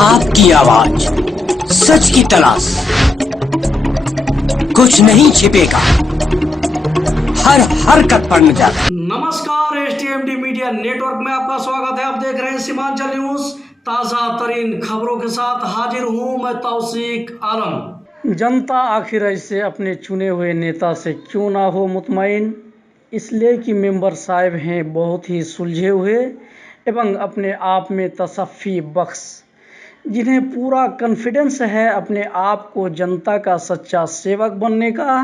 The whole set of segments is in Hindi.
आपकी आवाज, सच की तलाश, कुछ नहीं छिपेगा, हर हरकत पर नजर। नमस्कार, एसटीएमडी मीडिया नेटवर्क में आपका स्वागत है। आप देख रहे हैं सीमांचल न्यूज। ताजा तरीन खबरों के साथ हाजिर हूं मैं तौसीक आलम। जनता आखिर ऐसे अपने चुने हुए नेता से क्यों ना हो मुतमईन, इसलिए कि मेंबर साहब हैं बहुत ही सुलझे हुए एवं अपने आप में तसफ़ी बख्श, जिन्हें पूरा कॉन्फिडेंस है अपने आप को जनता का सच्चा सेवक बनने का।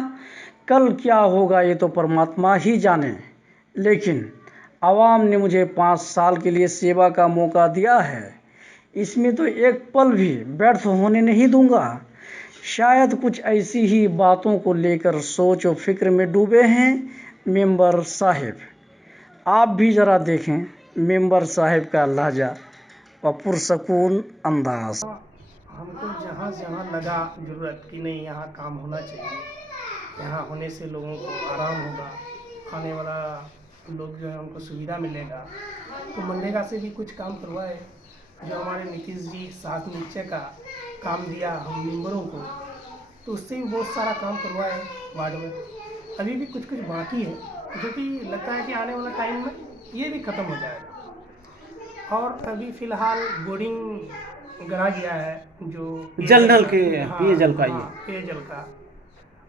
कल क्या होगा ये तो परमात्मा ही जाने, लेकिन आवाम ने मुझे 5 साल के लिए सेवा का मौका दिया है, इसमें तो एक पल भी व्यर्थ होने नहीं दूंगा। शायद कुछ ऐसी ही बातों को लेकर सोच और फिक्र में डूबे हैं मेंबर साहिब। आप भी ज़रा देखें मेंबर साहिब का लहजा और पुरसकून अंदाज। हमको जहाँ जहाँ लगा ज़रूरत कि नहीं यहाँ काम होना चाहिए, यहाँ होने से लोगों को आराम होगा, आने वाला लोग जो है उनको सुविधा मिलेगा, तो मनरेगा से भी कुछ काम करवाए। जो हमारे नीतीश जी साथ नीचे का काम दिया हम मेंबरों को, तो उससे भी बहुत सारा काम करवाए वार्ड में। अभी भी कुछ कुछ बाकी है, जो कि लगता है कि आने वाला टाइम में ये भी ख़त्म हो जाएगा। और अभी फ़िलहाल बोर्डिंग गड़ा गया है, जो जल नल के पेयजल का, पेयजल का,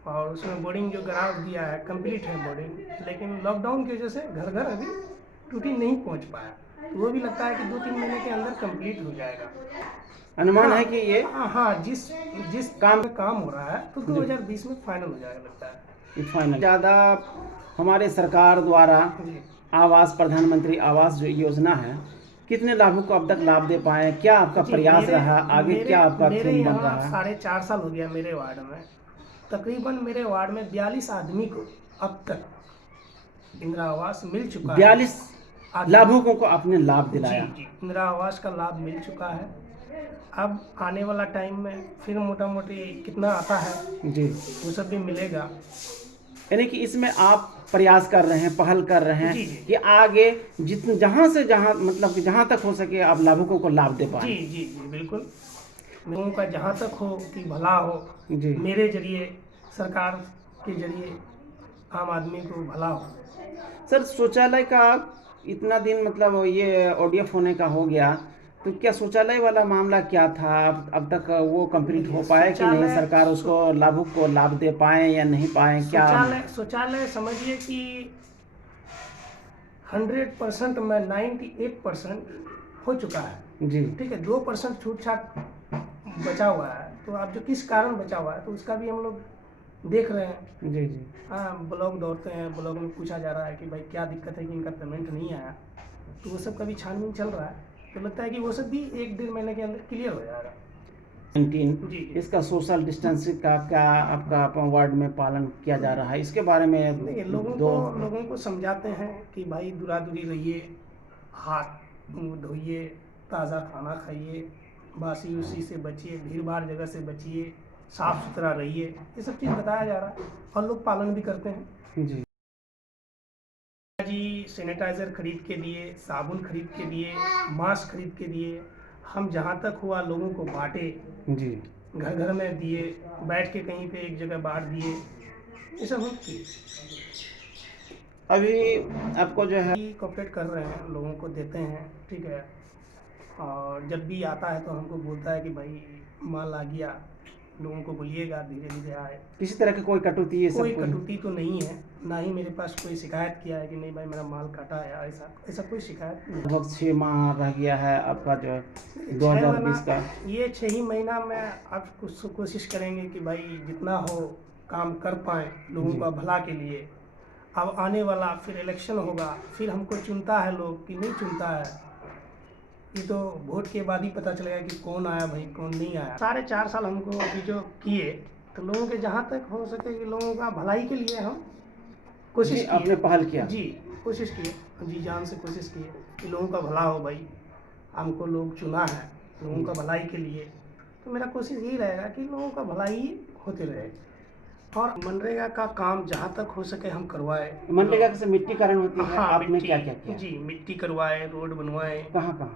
और उसमें बोर्डिंग जो गड़ा दिया है कंप्लीट है बोर्डिंग, लेकिन लॉकडाउन की वजह से घर घर अभी टूटी नहीं पहुंच पाया। तो वो भी लगता है कि 2-3 महीने के अंदर कंप्लीट हो जाएगा। अनुमान है कि ये जिस काम हो रहा है तो 2020 में फाइनल हो जाएगा लगता है। फाइनल ज़्यादा हमारे सरकार द्वारा आवास, प्रधानमंत्री आवास जो योजना है, कितने लाभों को अब तक लाभ दे पाए? क्या आपका प्रयास रहा आगे? क्या आपका मेरे थीम बन रहा यहाँ है? 4.5 साल हो गया मेरे वार्ड में। तकरीबन मेरे वार्ड में 42 आदमी को अब तक इंदिरा आवास मिल चुका है। 42 लाभुकों को आपने लाभ दिलाया? जी, इंदिरा आवास का लाभ मिल चुका है। अब आने वाला टाइम में फिर मोटा मोटी कितना आता है जी, वो सब भी मिलेगा। यानी कि इसमें आप प्रयास कर रहे हैं, पहल कर रहे हैं कि आगे जहाँ से जहाँ मतलब कि जहाँ तक हो सके आप लाभुकों को लाभ दे पाएं। जी जी जी बिल्कुल, लोगों का जहाँ तक हो कि भला हो जी, मेरे जरिए, सरकार के जरिए आम आदमी को भला हो। सर, शौचालय का इतना दिन मतलब ये ODF होने का हो गया, तो क्या शौचालय वाला मामला क्या था? अब तक वो कंप्लीट हो पाया कि नहीं? सरकार उसको लाभुक को लाभ दे पाए या नहीं पाए? क्या शौचालय समझिए कि 100% में 98% हो चुका है जी, ठीक है। 2% छूट छाट बचा हुआ है, तो आप जो किस कारण बचा हुआ है तो उसका भी हम लोग देख रहे हैं जी जी। हाँ, ब्लॉग दौड़ते हैं, ब्लॉग में पूछा जा रहा है कि भाई क्या दिक्कत है कि इनका पेमेंट नहीं आया, तो वो सब का भी छानबीन चल रहा है। तो लगता है कि वो सब भी 1-1.5 महीने के अंदर क्लियर हो जाएगा। 19 इसका सोशल डिस्टेंसिंग का क्या आपका वार्ड में पालन किया जा रहा है? इसके बारे में नहीं, लोगों को समझाते हैं कि भाई दूरा दूरी रहिए, हाथ मुँह धोइए, ताज़ा खाना खाइए, बासी उसी से बचिए, भीड़ भाड़ जगह से बचिए, साफ़ सुथरा रहिए, ये सब चीज़ बताया जा रहा है और लोग पालन भी करते हैं जी। सैनिटाइज़र खरीद के दिए, साबुन खरीद के दिए, मास्क खरीद के दिए, हम जहाँ तक हुआ लोगों को बांटे जी, घर घर में दिए, बैठ के कहीं पे एक जगह बांट दिए, ये सब हम किए। अभी आपको जो है कोऑपरेट कर रहे हैं, लोगों को देते हैं, ठीक है। और जब भी आता है तो हमको बोलता है कि भाई माल आ गया, लोगों को बोलिएगा धीरे धीरे आए। किसी तरह की कोई कटौती कोई कटौती तो नहीं है, ना ही मेरे पास कोई शिकायत किया है कि नहीं भाई मेरा माल काटा है, ऐसा कोई शिकायत नहीं। लगभग 6 माह रह गया है आपका जो 2020 का। ये 6 ही महीना में आप कोशिश करेंगे कि भाई जितना हो काम कर पाएँ लोगों का भला के लिए। अब आने वाला फिर इलेक्शन होगा, फिर हमको चुनता है लोग कि नहीं चुनता है, ये तो वोट के बाद ही पता चलेगा कि कौन आया भाई कौन नहीं आया। 4.5 साल हमको अभी जो किए, तो लोगों के जहाँ तक हो सके कि लोगों का भलाई के लिए हम कोशिश किए, आपने पहल किया जी, कोशिश किए, जी जान से कोशिश किए कि लोगों का भला हो। भाई हमको लोग चुना है लोगों का भलाई के लिए, तो मेरा कोशिश यही रहेगा कि लोगों का भलाई होते रहे। और मनरेगा का काम जहाँ तक हो सके हम करवाए। मनरेगा से मिट्टीकरण होती है, हाँ, आपने क्या क्या किया? जी, मिट्टी करवाए, रोड बनवाए। कहाँ?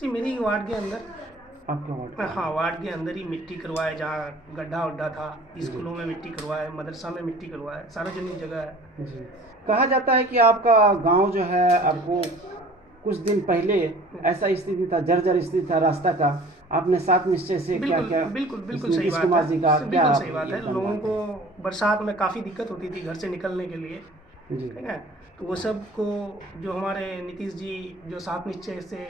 जी, मेरी वार्ड के अंदर आपके वार्ड का? हाँ, वार्ड के अंदर ही मिट्टी करवाए, जहाँ गड्ढा उड्ढा था, स्कूलों में मिट्टी करवाए, मदरसा में मिट्टी करवाए, सार्वजनिक जगह है। जी। कहा जाता है कि आपका गांव जो है, आपको कुछ दिन पहले ऐसा स्थिति था, जर्जर स्थिति था रास्ता का, आपने सात निश्चय से क्या क्या बिल्कुल सही नीतीश बात कुमार है, जी का क्या बिल्कुल सही बात है। योगदान लोगों रहा? को बरसात में काफ़ी दिक्कत होती थी घर से निकलने के लिए, जी ठीक है। तो वो सब को जो हमारे नीतीश जी जो सात निश्चय से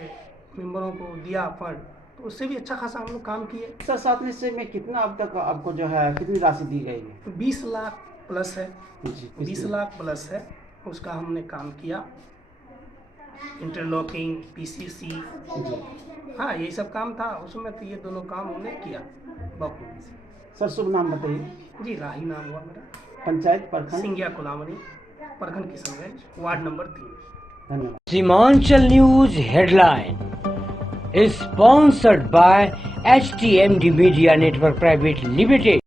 मेंबरों को दिया फंड, तो उससे भी अच्छा खासा हम लोग काम किए। सर, सात निश्चय में कितना अब तक आपको जो है कितनी राशि दी गई है? 20 लाख प्लस है, जी, 20 लाख प्लस है, उसका हमने काम किया। इंटरलॉकिंग, पीसीसी, जी हाँ यही सब काम था उसमें, तो ये दोनों काम हमने किया बखूबी से। सर, शुभ नाम बताइए। जी, राही नाम हुआ मेरा, पंचायत, प्रखंड? सिंगिया कुलामनी, प्रखंड किशनगंज, वार्ड नंबर 3। धन्यवाद। Seemanchal news headline sponsored by HTMD media network private limited.